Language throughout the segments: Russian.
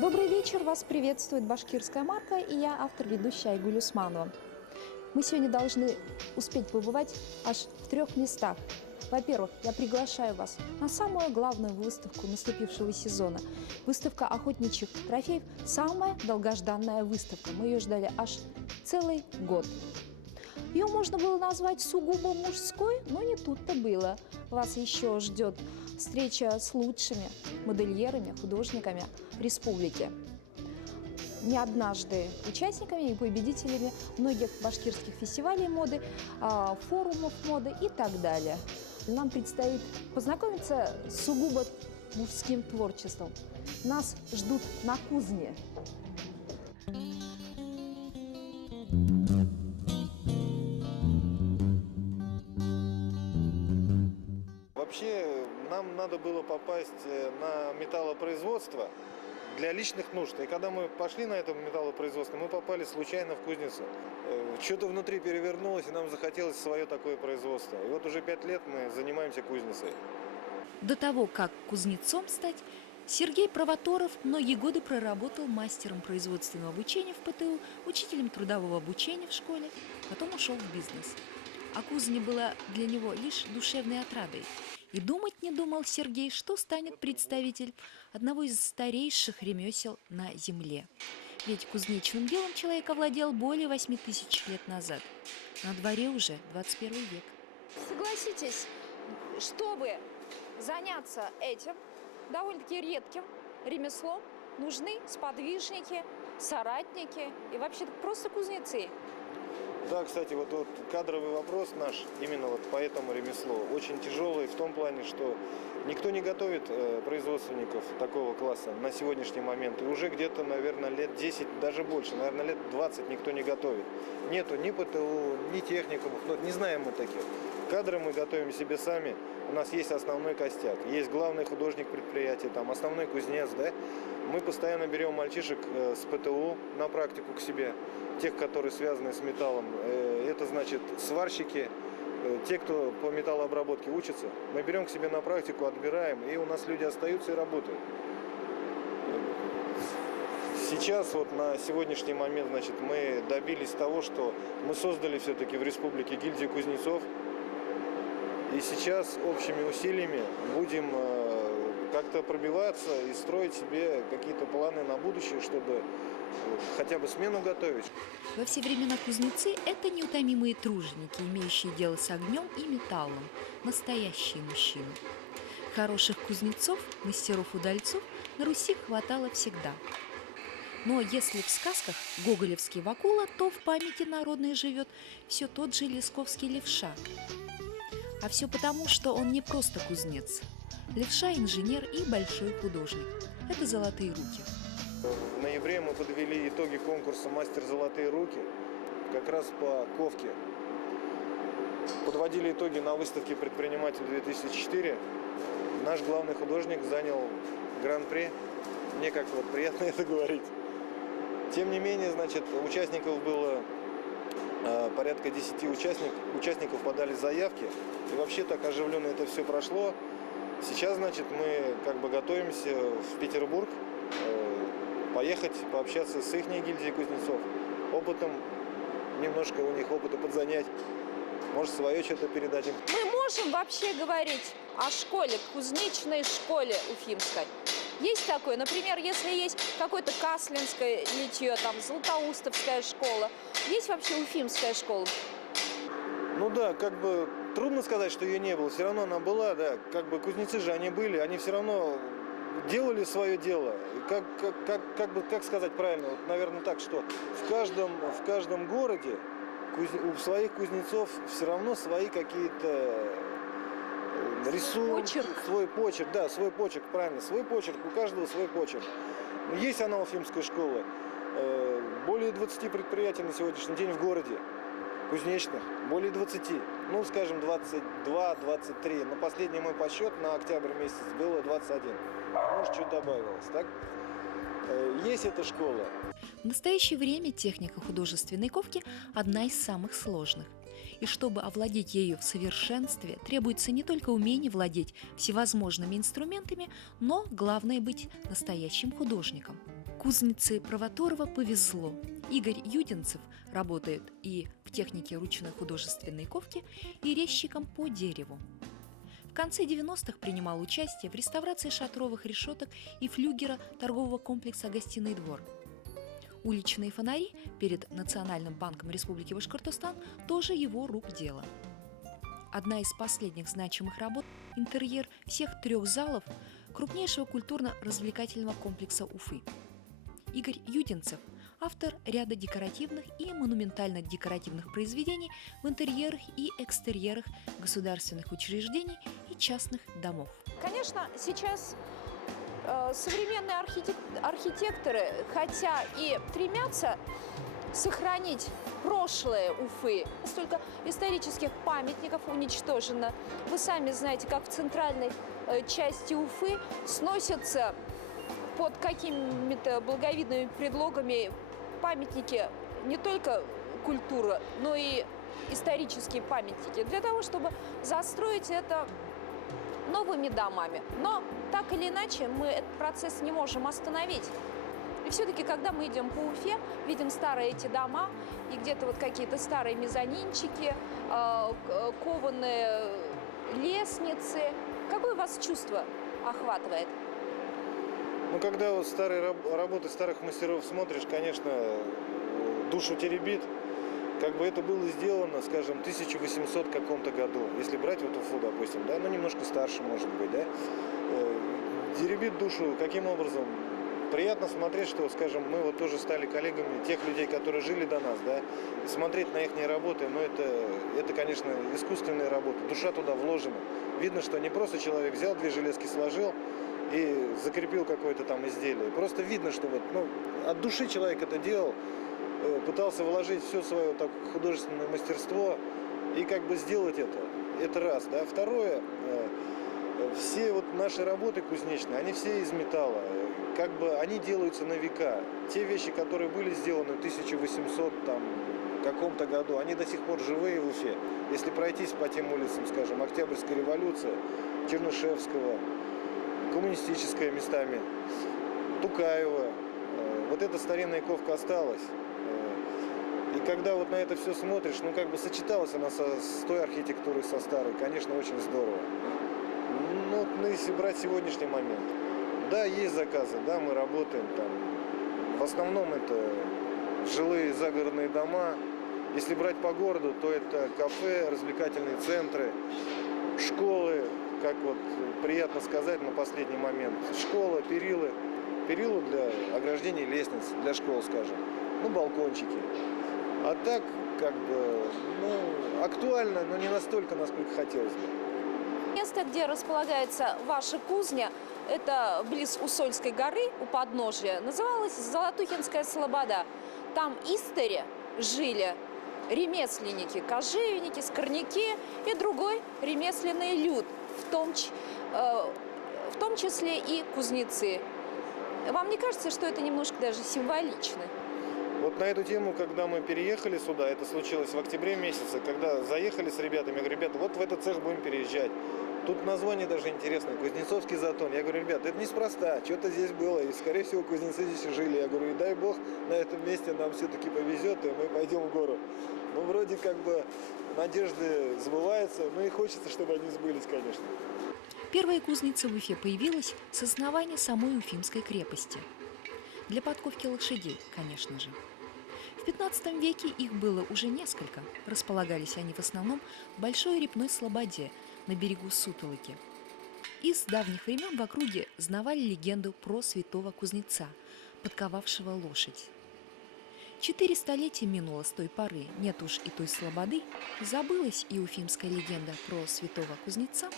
Добрый вечер, вас приветствует Башкирская марка и я, автор-ведущая Айгуль Усманова. Мы сегодня должны успеть побывать аж в 3 местах. Во-первых, я приглашаю вас на самую главную выставку наступившего сезона. Выставка охотничьих трофеев – самая долгожданная выставка. Мы ее ждали аж целый год. Ее можно было назвать сугубо мужской, но не тут-то было. Вас еще ждет встреча с лучшими модельерами, художниками республики. Не однажды участниками и победителями многих башкирских фестивалей моды, форумов моды и так далее. Нам предстоит познакомиться с сугубо мужским творчеством. Нас ждут на кузне. Вообще, нам надо было попасть на металлопроизводство для личных нужд. И когда мы пошли на это металлопроизводство, мы попали случайно в кузницу. Что-то внутри перевернулось, и нам захотелось свое такое производство. И вот уже 5 лет мы занимаемся кузницей. До того, как кузнецом стать, Сергей Провоторов многие годы проработал мастером производственного обучения в ПТУ, учителем трудового обучения в школе, потом ушел в бизнес. А кузня была для него лишь душевной отрадой. И думать не думал Сергей, что станет представитель одного из старейших ремесел на земле. Ведь кузнечным делом человек овладел более 8000 лет назад. На дворе уже 21 век. Согласитесь, чтобы заняться этим довольно-таки редким ремеслом, нужны сподвижники, соратники и вообще просто кузнецы. Да, кстати, вот кадровый вопрос наш, именно вот по этому ремеслу, очень тяжелый в том плане, что никто не готовит производственников такого класса на сегодняшний момент. И уже где-то, наверное, лет 10, даже больше, наверное, лет 20 никто не готовит. Нету ни ПТУ, ни техникумов, не знаем мы таких. Кадры мы готовим себе сами. У нас есть основной костяк, есть главный художник предприятия, там основной кузнец, да. Мы постоянно берем мальчишек с ПТУ на практику к себе, тех, которые связаны с металлом. Это значит сварщики, те, кто по металлообработке учатся. Мы берем к себе на практику, отбираем, и у нас люди остаются и работают. Сейчас, вот на сегодняшний момент, значит, мы добились того, что мы создали все-таки в республике гильдию кузнецов. И сейчас общими усилиями будем как-то пробиваться и строить себе какие-то планы на будущее, чтобы хотя бы смену готовить. Во все времена кузнецы – это неутомимые труженики, имеющие дело с огнем и металлом, настоящие мужчины. Хороших кузнецов, мастеров-удальцов на Руси хватало всегда. Но если в сказках гоголевский Вакула, то в памяти народной живет все тот же лесковский левша. А все потому, что он не просто кузнец. Левша – инженер и большой художник. Это «Золотые руки». В ноябре мы подвели итоги конкурса «Мастер Золотые руки» как раз по ковке. Подводили итоги на выставке «Предприниматель-2004». Наш главный художник занял гран-при. Мне как-то вот приятно это говорить. Тем не менее, значит, участников было порядка 10 участников подали заявки. И вообще так оживленно это все прошло. Сейчас, значит, мы как бы готовимся в Петербург поехать пообщаться с их гильдией кузнецов. Опытом, немножко у них опыта подзанять. Может, свое что-то передать им. Мы можем вообще говорить о школе, кузнечной школе уфимской? Есть такое? Например, если есть какое-то каслинское литье, там, златоустовская школа. Есть вообще уфимская школа? Ну да, как бы трудно сказать, что ее не было. Все равно она была, да. Как бы кузнецы же они были, они все равно делали свое дело. Как сказать правильно? Вот, наверное, так, что в каждом городе у своих кузнецов все равно свои какие-то рисунки, Почерк. свой почерк, да, свой почерк, правильно, свой почерк, у каждого свой почерк. Есть она, Уфимская школа, более 20 предприятий на сегодняшний день в городе, кузнечных, более 20, ну, скажем, 22-23. На последний мой подсчет на октябрь месяц было 21, может, чуть добавилось, так? Есть эта школа. В настоящее время техника художественной ковки одна из самых сложных. И чтобы овладеть ею в совершенстве, требуется не только умение владеть всевозможными инструментами, но главное быть настоящим художником. Кузнице Провоторова повезло. Игорь Юдинцев работает и в технике ручной художественной ковки, и резчиком по дереву. В конце 90-х принимал участие в реставрации шатровых решеток и флюгера торгового комплекса «Гостиный двор». Уличные фонари перед Национальным банком Республики Башкортостан тоже его рук дело. Одна из последних значимых работ – интерьер всех 3 залов крупнейшего культурно-развлекательного комплекса Уфы. Игорь Юдинцев – автор ряда декоративных и монументально-декоративных произведений в интерьерах и экстерьерах государственных учреждений и частных домов. Конечно, сейчас современные архитекторы, хотя и стремятся сохранить прошлое Уфы, столько исторических памятников уничтожено. Вы сами знаете, как в центральной части Уфы сносятся под какими-то благовидными предлогами памятники не только культуры, но и исторические памятники, для того, чтобы застроить это новыми домами. Но так или иначе мы этот процесс не можем остановить. И все-таки, когда мы идем по Уфе, видим старые эти дома и где-то вот какие-то старые мезонинчики, кованые лестницы. Какое вас чувство охватывает? Ну, когда вот старые работы старых мастеров смотришь, конечно, душу теребит. Как бы это было сделано, скажем, в 1800 каком-то году. Если брать вот Уфу, допустим, да, ну немножко старше, может быть, да. Теребит душу. Каким образом? Приятно смотреть, что, скажем, мы вот тоже стали коллегами тех людей, которые жили до нас, да, и смотреть на их работы, но это, конечно, искусственная работа. Душа туда вложена. Видно, что не просто человек взял 2 железки, сложил и закрепил какое-то там изделие. Просто видно, что вот, ну, от души человек это делал, пытался вложить все свое так, художественное мастерство и как бы сделать это. Это раз, да. Второе, все вот наши работы кузнечные, они все из металла. Как бы они делаются на века. Те вещи, которые были сделаны в 1800 там, каком-то году, они до сих пор живые в Уфе. Если пройтись по тем улицам, скажем, Октябрьская революция, Чернышевского, коммунистическая местами, Тукаева, вот эта старинная ковка осталась. И когда вот на это все смотришь, ну как бы сочеталась она с той архитектурой, со старой, конечно, очень здорово. Ну, если брать сегодняшний момент, да, есть заказы, да, мы работаем там. В основном это жилые загородные дома. Если брать по городу, то это кафе, развлекательные центры, школы, как вот приятно сказать на последний момент, школа, перила для ограждения лестниц, для школ, скажем, ну, балкончики. А так, как бы, ну, актуально, но не настолько, насколько хотелось бы. Место, где располагается ваша кузня, это близ Усольской горы, у подножия, называлась Золотухинская слобода. Там истори жили ремесленники, кожевенники, скорняки и другой ремесленный люд, в том числе и кузнецы. Вам не кажется, что это немножко даже символично? Вот на эту тему, когда мы переехали сюда, это случилось в октябре месяце, когда заехали с ребятами, я говорю, ребята, вот в этот цех будем переезжать. Тут название даже интересное, Кузнецовский затон. Я говорю, ребята, это неспроста, что-то здесь было, и, скорее всего, кузнецы здесь жили. Я говорю, и дай бог, на этом месте нам все-таки повезет, и мы пойдем в гору. Ну, вроде как бы надежды сбываются, но и хочется, чтобы они сбылись, конечно. Первая кузница в Уфе появилась с основания самой Уфимской крепости. Для подковки лошадей, конечно же. В 15 веке их было уже несколько. Располагались они в основном в Большой Репной Слободе на берегу Сутолоки. И с давних времен в округе знавали легенду про святого кузнеца, подковавшего лошадь. 4 столетия минуло с той поры, нет уж и той слободы, забылась и уфимская легенда про святого кузнеца.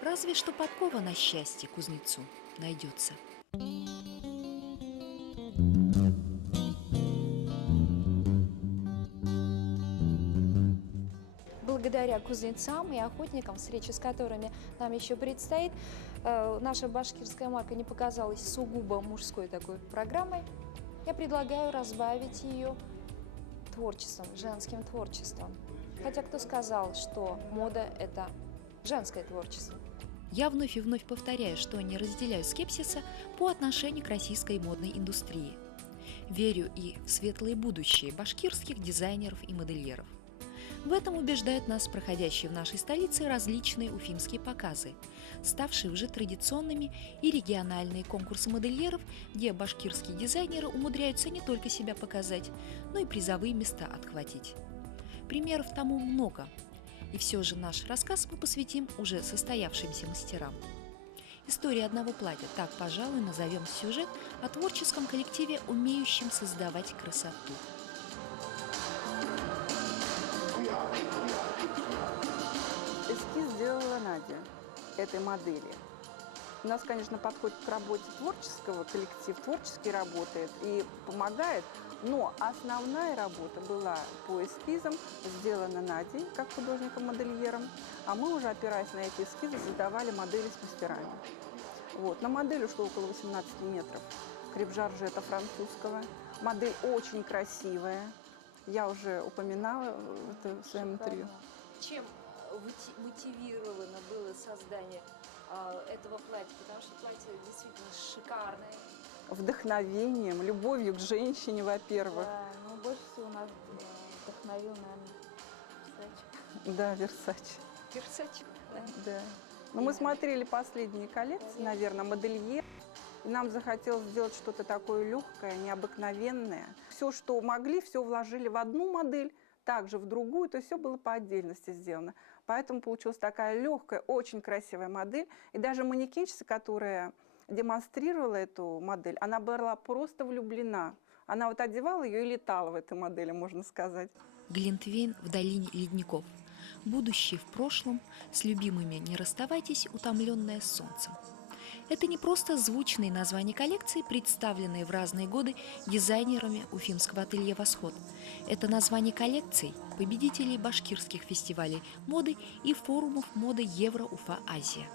Разве что подкова на счастье кузнецу найдется. Благодаря кузнецам и охотникам, встреча с которыми нам еще предстоит, наша башкирская марка не показалась сугубо мужской такой программой. Я предлагаю разбавить ее творчеством, женским творчеством. Хотя кто сказал, что мода – это женское творчество? Я вновь и вновь повторяю, что не разделяю скепсиса по отношению к российской модной индустрии. Верю и в светлое будущее башкирских дизайнеров и модельеров. В этом убеждают нас проходящие в нашей столице различные уфимские показы, ставшие уже традиционными, и региональные конкурсы модельеров, где башкирские дизайнеры умудряются не только себя показать, но и призовые места отхватить. Примеров тому много, и все же наш рассказ мы посвятим уже состоявшимся мастерам. История одного платья, так, пожалуй, назовем сюжет о творческом коллективе, умеющем создавать красоту. Эскиз сделала Надя этой модели. У нас, конечно, подходит к работе творческого, коллектив творчески работает и помогает, но основная работа была по эскизам сделана Надей, как художником-модельером, а мы уже, опираясь на эти эскизы, создавали модели с мастерами. Вот. На модель ушло около 18 метров. Креп-жаржета французского. Модель очень красивая. Я уже упоминала это в своем интервью. Чем мотивировано было создание этого платья? Потому что платье действительно шикарное. Вдохновением, любовью к женщине, во-первых. Да, но больше всего нас вдохновил, наверное, Да, Версаче. Версаче. Да. Да. Но мы смотрели последние коллекции, наверное, модельер. И нам захотелось сделать что-то такое легкое, необыкновенное. Все, что могли, все вложили в одну модель, также в другую, то есть все было по отдельности сделано. Поэтому получилась такая легкая, очень красивая модель. И даже манекенщица, которая демонстрировала эту модель, она была просто влюблена. Она вот одевала ее и летала в этой модели, можно сказать. Глинтвейн в долине ледников. Будущее в прошлом, с любимыми не расставайтесь, утомленное солнцем. Это не просто звучные названия коллекции, представленные в разные годы дизайнерами уфимского ателье «Восход». Это название коллекций победителей башкирских фестивалей моды и форумов моды Евро-Уфа-Азия.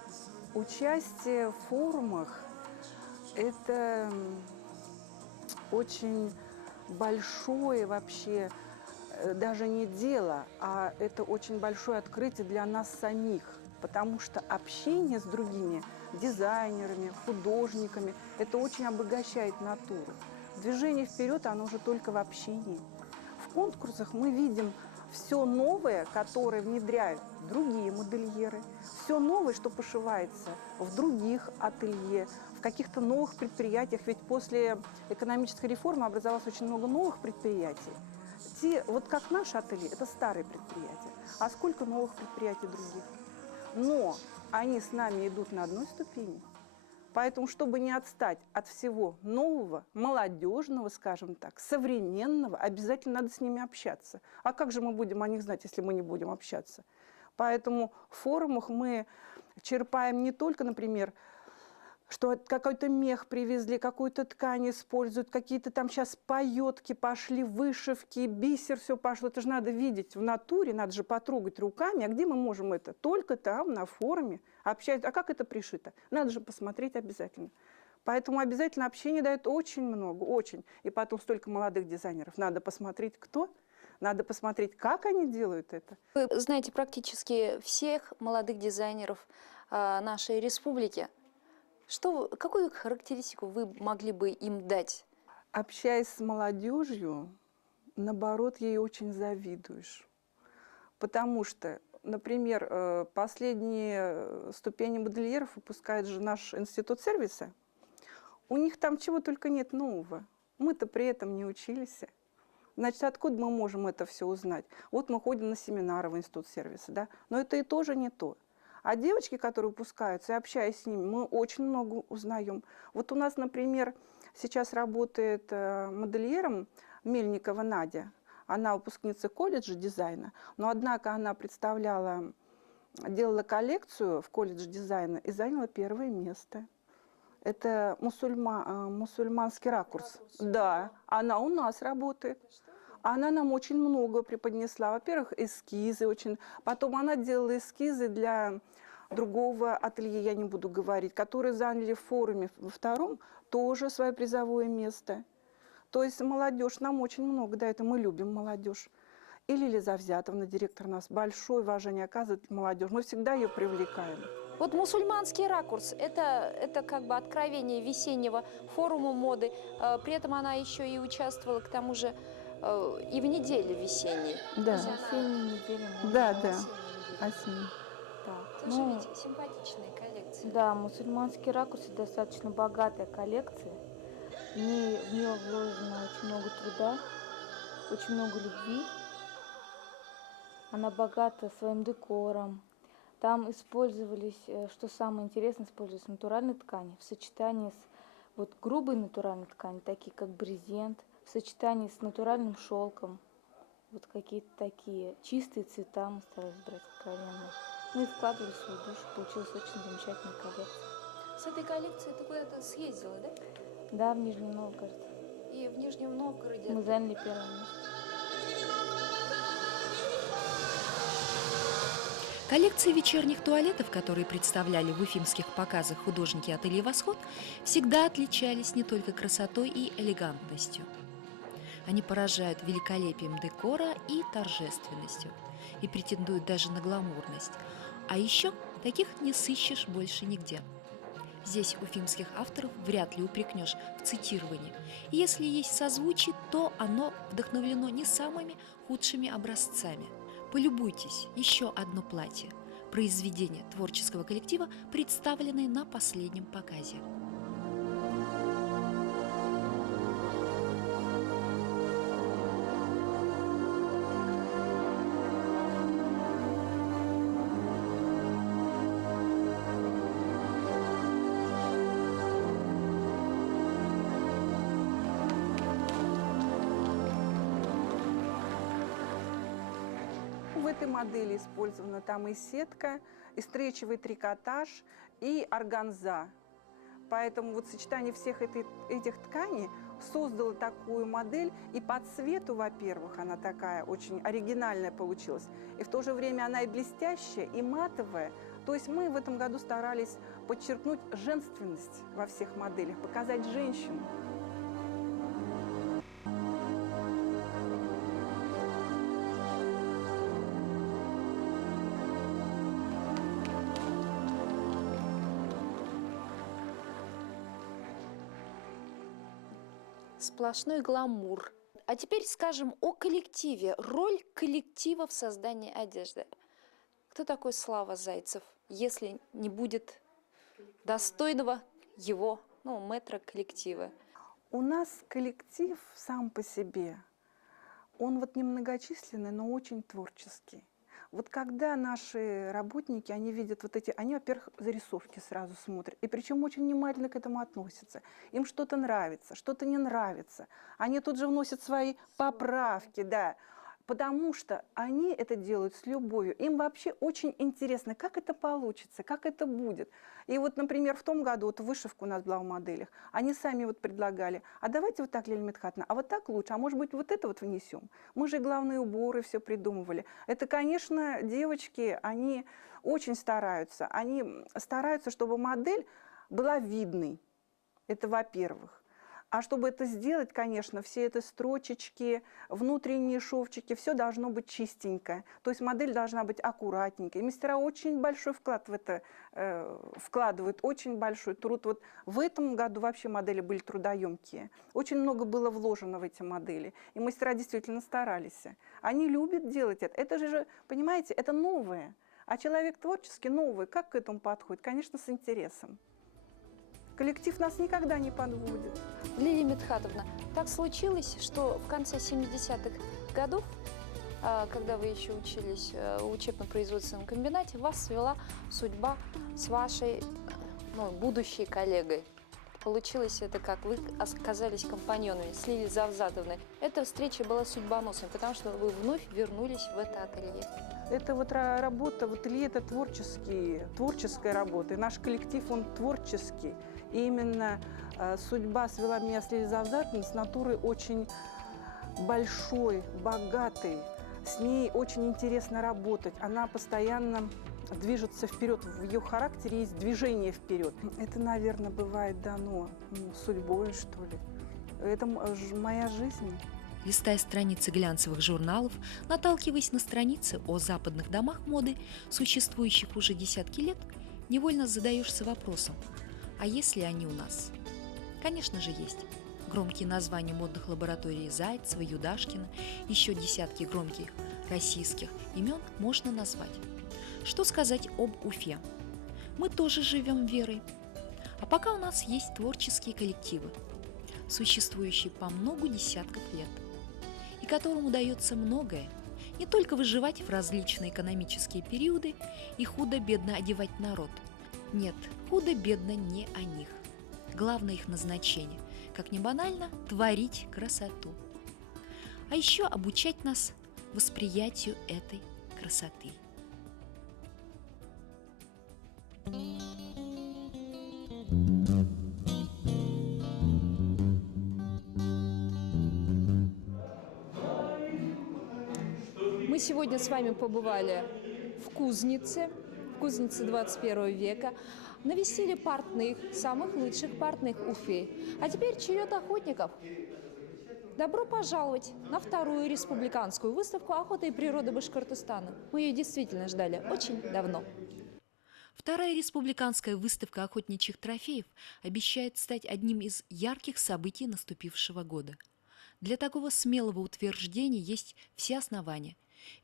Участие в форумах – это очень большое вообще, даже не дело, а это очень большое открытие для нас самих, потому что общение с другими дизайнерами, художниками – это очень обогащает натуру. Движение вперед, оно уже только в общении. В конкурсах мы видим все новое, которое внедряют другие модельеры, все новое, что пошивается в других ателье, в каких-то новых предприятиях. Ведь после экономической реформы образовалось очень много новых предприятий. Вот как наше ателье, это старые предприятия. А сколько новых предприятий других? Но они с нами идут на одной ступени. Поэтому, чтобы не отстать от всего нового, молодежного, скажем так, современного, обязательно надо с ними общаться. А как же мы будем о них знать, если мы не будем общаться? Поэтому в форумах мы черпаем не только, например, что какой-то мех привезли, какую-то ткань используют, какие-то там сейчас пайетки пошли, вышивки, бисер, все пошло. Это же надо видеть в натуре, надо же потрогать руками. А где мы можем это? Только там, на форуме. Общаться. А как это пришито? Надо же посмотреть обязательно. Поэтому обязательно общение дает очень много, очень. И потом столько молодых дизайнеров. Надо посмотреть, кто. Надо посмотреть, как они делают это. Вы знаете практически всех молодых дизайнеров нашей республики. Какую характеристику вы могли бы им дать? Общаясь с молодежью, наоборот, ей очень завидуешь. Потому что, например, последние ступени модельеров выпускает же наш институт сервиса. У них там чего только нет нового. Мы-то при этом не учились. Значит, откуда мы можем это все узнать? Вот мы ходим на семинары в институт сервиса, да? Но это и тоже не то. А девочки, которые выпускаются, и общаясь с ними, мы очень много узнаем. Вот у нас, например, сейчас работает модельером Мельникова Надя. Она выпускница колледжа дизайна, но однако она делала коллекцию в колледже дизайна и заняла первое место. Это мусульманский ракурс. Да, она у нас работает. Она нам очень много преподнесла. Во-первых, эскизы очень. Потом она делала эскизы для другого ателье, я не буду говорить, которые заняли в форуме во втором тоже свое призовое место. То есть молодежь нам очень много, да, это мы любим молодежь. И Лилия Завзятовна, директор, нас большое уважение оказывает молодежь. Мы всегда ее привлекаем. Вот мусульманский ракурс – это как бы откровение весеннего форума моды. При этом она еще и участвовала, к тому же, и в неделе весенней. Да. Осенние недели. Да, Осенней да. недели. Осенний. Да. Тоже Ну, ведь симпатичные коллекции. да, мусульманский ракурс – достаточно богатая коллекция. В нее вложено очень много труда, очень много любви. Она богата своим декором. Там использовались, что самое интересное, использовались натуральные ткани в сочетании с грубой натуральной ткани, такие как брезент, в сочетании с натуральным шелком. Вот какие-то такие чистые цвета мы старались брать откровенно. Мы вкладывали свою душу, получилась очень замечательная коллекция. С этой коллекцией ты куда-то съездила, да? Да, в Нижнем Новгороде. И в Нижнем Новгороде. Мы заняли первое место. Коллекции вечерних туалетов, которые представляли в уфимских показах художники ателье «Восход», всегда отличались не только красотой и элегантностью. Они поражают великолепием декора и торжественностью и претендуют даже на гламурность. А еще таких не сыщешь больше нигде. Здесь уфимских авторов вряд ли упрекнешь в цитировании. И если есть созвучие, то оно вдохновлено не самыми худшими образцами. Полюбуйтесь, еще одно платье. Произведение творческого коллектива, представленное на последнем показе. В этой модели использована там и сетка, и стречевый трикотаж, и органза. Поэтому вот сочетание всех этих тканей создало такую модель. И по цвету, во-первых, она такая очень оригинальная получилась. И в то же время она и блестящая, и матовая. То есть мы в этом году старались подчеркнуть женственность во всех моделях, показать женщину. Сплошной гламур. А теперь скажем о коллективе. Роль коллектива в создании одежды. Кто такой Слава Зайцев, если не будет достойного его, мэтра коллектива? У нас коллектив сам по себе, он вот немногочисленный, но очень творческий. Вот когда наши работники, они видят они, во-первых, зарисовки сразу смотрят, и причем очень внимательно к этому относятся. Им что-то нравится, что-то не нравится. Они тут же вносят свои поправки, да, потому что они это делают с любовью. Им вообще очень интересно, как это получится, как это будет. И вот, например, в том году, вышивка у нас была в моделях, они сами предлагали, а давайте вот так, Лилия Митхатовна, а вот так лучше, а может быть вот это внесем. Мы же главные уборы все придумывали. Это, конечно, девочки, они очень стараются. Они стараются, чтобы модель была видной. Это во-первых. А чтобы это сделать, конечно, все это строчечки, внутренние шовчики, все должно быть чистенько. То есть модель должна быть аккуратненькой. И мастера очень большой вклад в это вкладывают, очень большой труд. Вот в этом году вообще модели были трудоемкие. Очень много было вложено в эти модели. И мастера действительно старались. Они любят делать это. Это же, понимаете, это новое. А человек творческий новый, как к этому подходит? Конечно, с интересом. Коллектив нас никогда не подводит. Лилия Митхатовна, так случилось, что в конце 70-х годов, когда вы еще учились в учебно-производственном комбинате, вас свела судьба с вашей будущей коллегой. Получилось это как? Вы оказались компаньонами с Лилией Завзатовной. Эта встреча была судьбоносной, потому что вы вновь вернулись в это ателье. Это вот работа в ателье, это творческая работа. И наш коллектив, он творческий. И именно судьба свела меня с Лилией Завзатовной, с натурой очень большой, богатой. С ней очень интересно работать. Она постоянно движется вперед. В ее характере есть движение вперед. Это, наверное, бывает дано судьбой, что ли. Это моя жизнь. Листая страницы глянцевых журналов, наталкиваясь на страницы о западных домах моды, существующих уже десятки лет, невольно задаешься вопросом, а есть ли они у нас? Конечно же, есть. Громкие названия модных лабораторий Зайцева, Юдашкина, еще десятки громких российских имен можно назвать. Что сказать об Уфе? Мы тоже живем верой. А пока у нас есть творческие коллективы, существующие по многу десятков лет, и которым удается многое, не только выживать в различные экономические периоды и худо-бедно одевать народ. Нет, худо-бедно не о них. Главное их назначение, как ни банально, творить красоту. А еще обучать нас восприятию этой красоты. Мы сегодня с вами побывали в кузнице 21 века, навестили портных, самых лучших портных Уфы. А теперь черед охотников. Добро пожаловать на вторую республиканскую выставку «Охота и природа Башкортостана». Мы ее действительно ждали очень давно. Вторая республиканская выставка охотничьих трофеев обещает стать одним из ярких событий наступившего года. Для такого смелого утверждения есть все основания.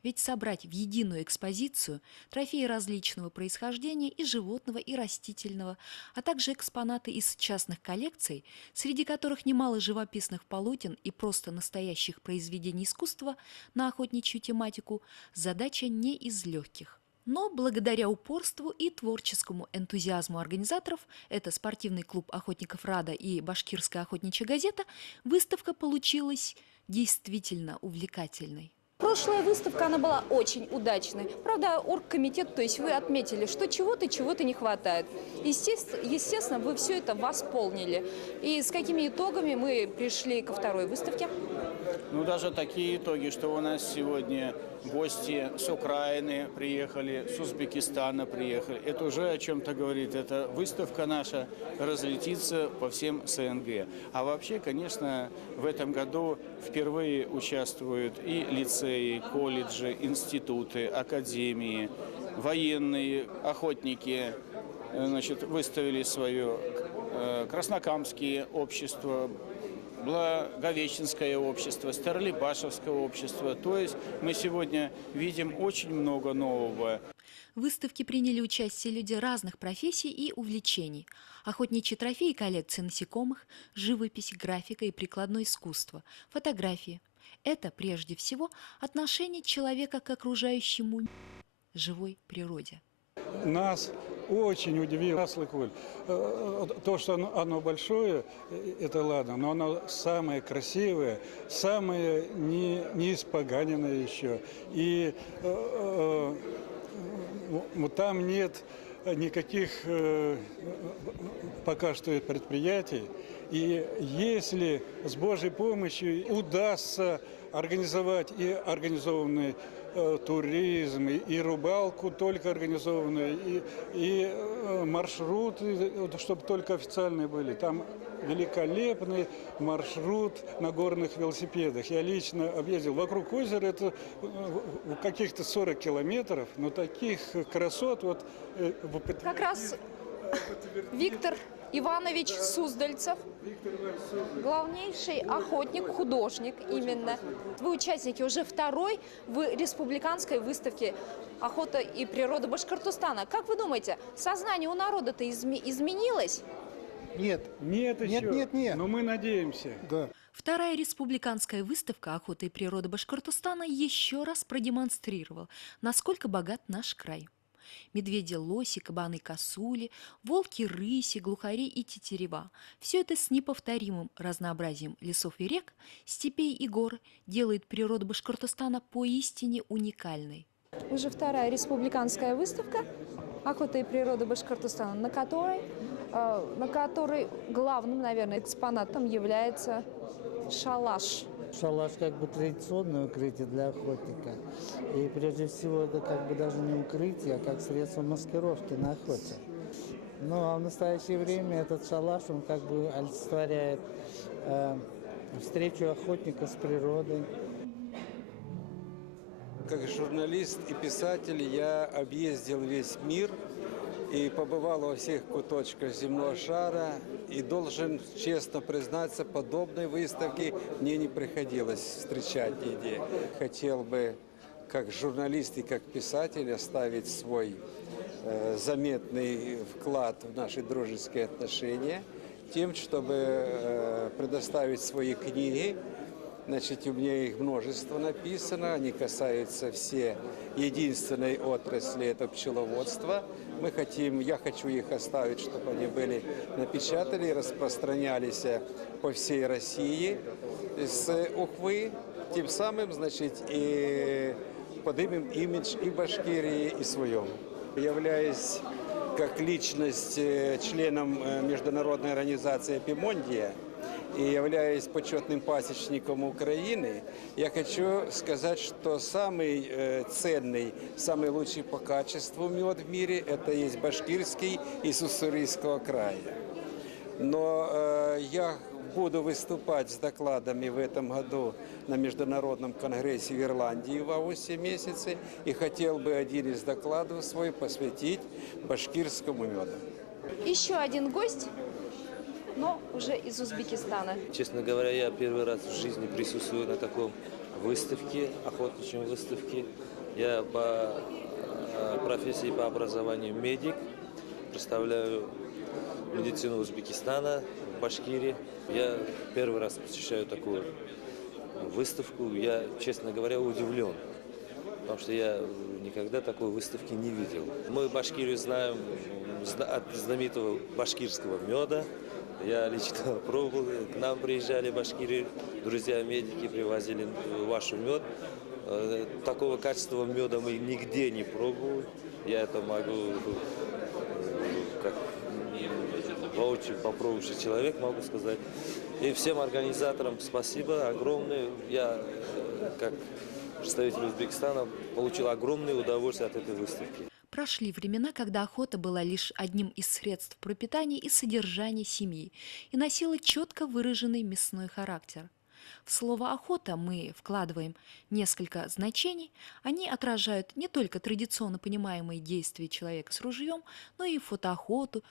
Ведь собрать в единую экспозицию трофеи различного происхождения и животного, и растительного, а также экспонаты из частных коллекций, среди которых немало живописных полотен и просто настоящих произведений искусства на охотничью тематику, задача не из легких. Но благодаря упорству и творческому энтузиазму организаторов, это спортивный клуб охотников «Рада» и Башкирская охотничья газета, выставка получилась действительно увлекательной. Прошлая выставка, она была очень удачной. Правда, оргкомитет, то есть вы отметили, что чего-то не хватает. Естественно, вы все это восполнили. И с какими итогами мы пришли ко второй выставке? Ну, даже такие итоги, что у нас сегодня гости с Украины приехали, с Узбекистана приехали. Это уже о чем-то говорит. Эта выставка наша разлетится по всем СНГ. А вообще, конечно, в этом году впервые участвуют и лицеи, колледжи, институты, академии, военные, охотники. Значит, выставили свое краснокамские общества, Благовещенское общество, Старлибашевское общество. То есть мы сегодня видим очень много нового. В выставке приняли участие люди разных профессий и увлечений. Охотничьи трофеи, коллекции насекомых, живопись, графика и прикладное искусство, фотографии. Это прежде всего отношение человека к окружающему живой природе. Нас очень удивило, Коль, то, что оно большое, это ладно, но оно самое красивое, самое неиспоганенное еще. И вот там нет никаких пока что предприятий. И если с Божьей помощью удастся организовать и организованный туризм, и рыбалку только организованную, и маршруты, чтобы только официальные были. Там великолепный маршрут на горных велосипедах. Я лично объездил вокруг озера, это каких-то 40 километров, но таких красот вот... Как раз Виктор Иванович Суздальцев, главнейший охотник, художник именно. Вы участники уже второй в республиканской выставке «Охота и природа Башкортостана». Как вы думаете, сознание у народа-то изменилось? Нет еще, нет. Но мы надеемся. Да. Вторая республиканская выставка «Охота и природа Башкортостана» еще раз продемонстрировала, насколько богат наш край. Медведи, лоси, кабаны, косули, волки, рыси, глухари и тетерева. Все это с неповторимым разнообразием лесов и рек, степей и гор делает природу Башкортостана поистине уникальной. Уже вторая республиканская выставка «Охота и природа Башкортостана», на которой главным, наверное, экспонатом является шалаш. Шалаш как бы традиционное укрытие для охотника. И прежде всего это как бы даже не укрытие, а как средство маскировки на охоте. Ну а в настоящее время этот шалаш, он как бы олицетворяет встречу охотника с природой. Как журналист и писатель я объездил весь мир и побывал во всех куточках земного шара. И должен честно признаться, подобной выставки мне не приходилось встречать нигде. Хотел бы, как журналист и как писатель, оставить свой заметный вклад в наши дружеские отношения тем, чтобы предоставить свои книги. Значит, у меня их множество написано, они касаются все единственной отрасли, это пчеловодство. Я хочу их оставить, чтобы они были напечатаны и распространялись по всей России с Ухвы. Тем самым, значит, и поднимем имидж и Башкирии, и своем. Являясь как личность членом международной организации «Эпимондия», и являясь почетным пасечником Украины, я хочу сказать, что самый ценный, самый лучший по качеству мед в мире – это есть башкирский из Уссурийского края. Но я буду выступать с докладами в этом году на Международном конгрессе в Ирландии в августе месяце, и хотел бы один из докладов свой посвятить башкирскому меду. Еще один гость, но уже из Узбекистана. Честно говоря, я первый раз в жизни присутствую на таком выставке, охотничьей выставке. Я по профессии, по образованию медик, представляю медицину Узбекистана в Башкирии. Я первый раз посещаю такую выставку. Я, честно говоря, удивлен, потому что я никогда такой выставки не видел. Мы Башкирию знаем от знаменитого башкирского меда. Я лично пробовал, к нам приезжали башкиры, друзья-медики привозили ваш мед. Такого качества меда мы нигде не пробовали. Я это могу, как воочию попробовавший человек, могу сказать. И всем организаторам спасибо огромное. Я, как представитель Узбекистана, получил огромное удовольствие от этой выставки. Прошли времена, когда охота была лишь одним из средств пропитания и содержания семьи и носила четко выраженный мясной характер. В слово «охота» мы вкладываем несколько значений. Они отражают не только традиционно понимаемые действия человека с ружьем, но и фотоохоту,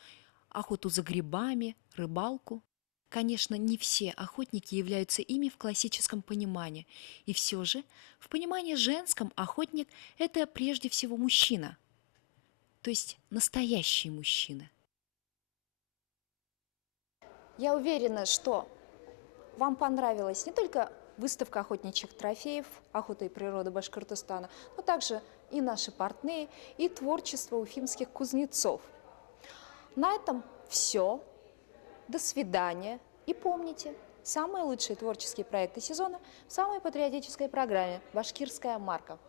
охоту за грибами, рыбалку. Конечно, не все охотники являются ими в классическом понимании. И все же в понимании женском охотник – это прежде всего мужчина. То есть настоящий мужчина. Я уверена, что вам понравилась не только выставка охотничьих трофеев, охота и природа Башкортостана, но также и наши портные, и творчество уфимских кузнецов. На этом все. До свидания. И помните, самые лучшие творческие проекты сезона в самой патриотической программе «Башкирская марка».